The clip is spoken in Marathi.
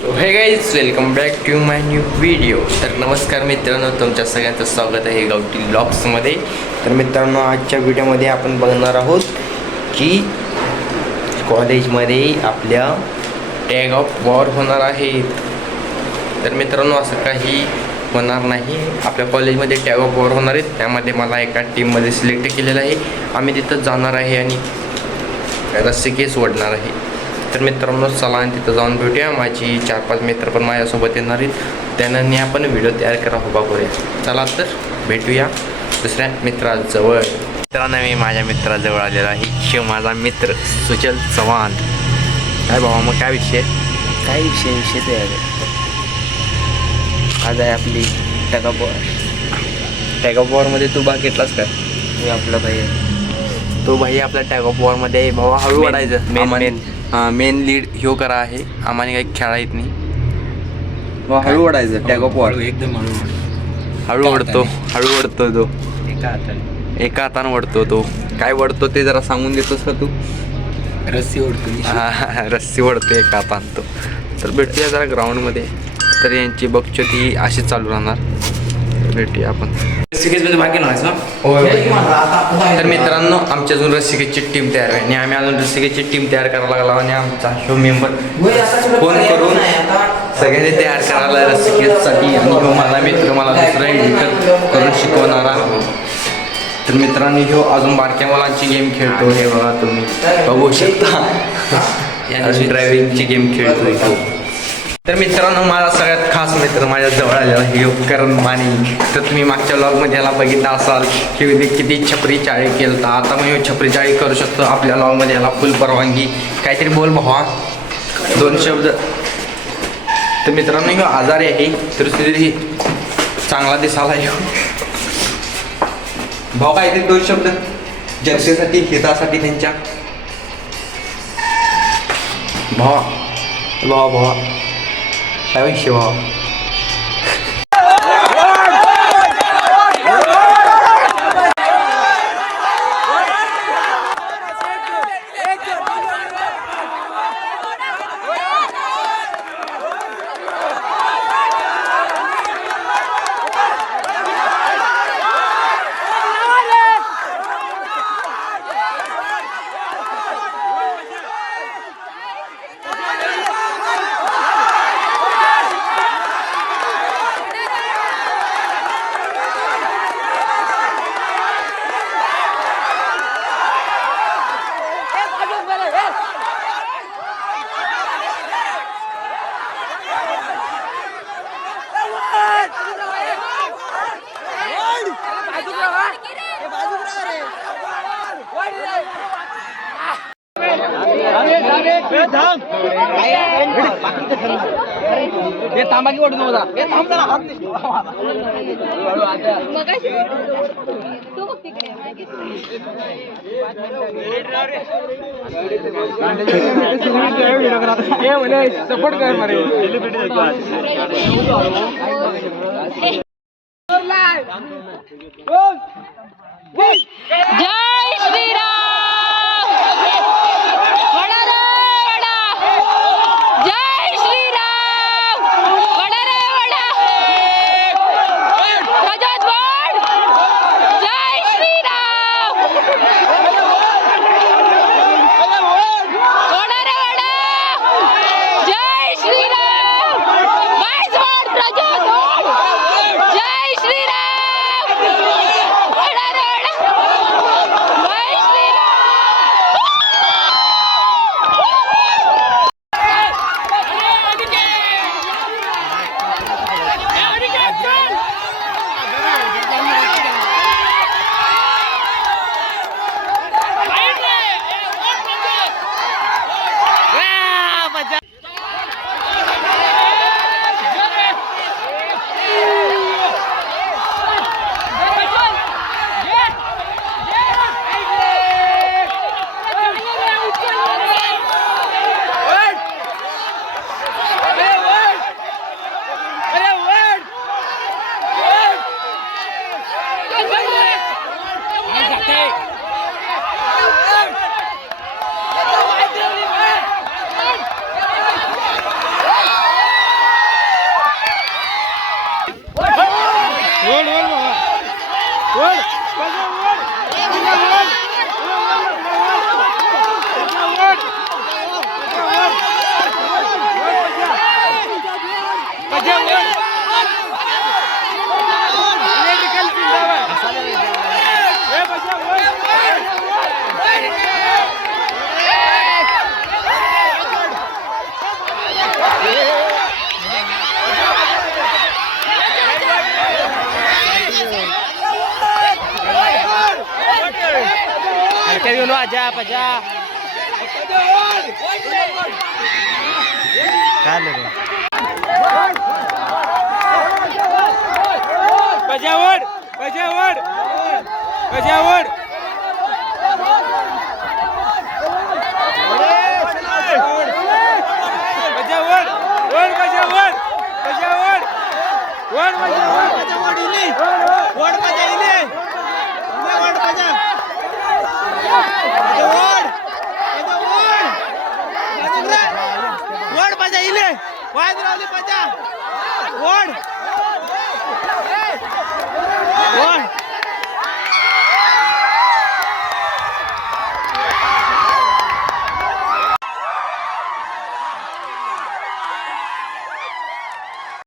हे guys welcome back to my new video. तर नमस्कार मित्रांनो, तुमच्या सगळ्यांचं स्वागत आहे गावठी ब्लॉग्समध्ये. तर मित्रांनो, आजच्या व्हिडिओमध्ये आपण बघणार आहोत की कॉलेजमध्ये आपल्या टॅग ऑफ वॉर होणार आहेत. तर मित्रांनो, असं काही होणार नाही. आपल्या कॉलेजमध्ये टॅग ऑफ वॉर होणार आहेत. त्यामध्ये मला एका टीममध्ये सिलेक्ट केलेलं आहे. आम्ही तिथं जाणार आहे आणि रस्सी केस ओढणार आहे. तर मित्रांनो, चला आणि तिथं जाऊन भेटूया. माझी 4-5 मित्र पण माझ्यासोबत येणार आहेत. त्याने आपण व्हिडिओ तयार करा उभा करूया. चला तर भेटूया दुसऱ्या मित्राजवळ. मित्रांनो, मी माझ्या मित्राजवळ आलेला आहे. शिव माझा मित्र सुचल चव्हाण. काय बाबा, मग काय विषय तयार आहे. आज आहे आपली टॅग ऑफ वॉरमध्ये तू भाग घेतलास का? मी आपला भाई तो भाई आपल्या टॅग ऑफ वॉरमध्ये आहे. भावा हळू वाढायचं. मेन लीड ह्यो करा आहे. आम्हाला काही खेळा येत नाही. हळू ओढायचं. टॅग ऑफ वॉर एकदम हळू ओढतो तो. एका हातानं ओढतो तो. काय ओढतो ते जरा सांगून देतोस का तू? रस्सी ओढतो. रस्सी ओढतो एका हातानं तो. तर भेटूया जरा ग्राउंडमध्ये. तर यांची बकचोती अशी चालू राहणार. भेटूया आपण रस्सिकेजमध्ये भाग घेणार आहेस ना? तर मित्रांनो, आमची अजून रस्सिकेजची टीम तयार आहे आणि आम्ही अजून रस्सिकेजची टीम तयार करायला लागला आणि आमचा शो मेंबर फोन करून सगळ्यांनी तयार करायला रस्सिकेजसाठी. आणि ह्यो माझा मित्र मला दुसरा एडिटर करून शिकवणारा. तर मित्रांनो, ह्यो अजून बारक्या मुलांची गेम खेळतो. हे बघा, तुम्ही बघू शकता. ड्रायव्हिंगची गेम खेळतोय तो. तर मित्रांनो, माझा सगळ्यात खास मित्र माझ्या जवळ आलेला आहे करण माने. तर तुम्ही मागच्या व्लॉगमध्ये याला बघितला असाल की किती छपरी चाळी केलं. आता मग छपरी चाळी करू शकतो आपल्या व्लॉगमध्ये. याला फुल परवानगी. काहीतरी बोल भावा, 2 शब्द. तर मित्रांनो, ह्यो आजारी आहे. तर तरी चांगला दिसायला येऊ भाऊ. काहीतरी 2 शब्द जनतेसाठी, हितासाठी त्यांच्या. भावा काय विषय भावा? सपोर्ट कर मारे. जय श्रीराम. वडा रे वडा. जय श्रीराम. वडा रे वडा. प्रजात वाढ. जय श्रीराम. वडा रे वडा. जय श्रीराम. वाढ वाढ प्रजात वाढ. जय श्रीराम. वडा रे वडा. जय श्रीराम. डोक्यात घेऊन वाजा पजा काय रे पजावड पजावड पजावड पजावड वर पजावड पजावड वर पजावड पजावड इले वर पजा इले वर पजा पजावड पजावड वर पजा इले वाज रावली पजा वर वर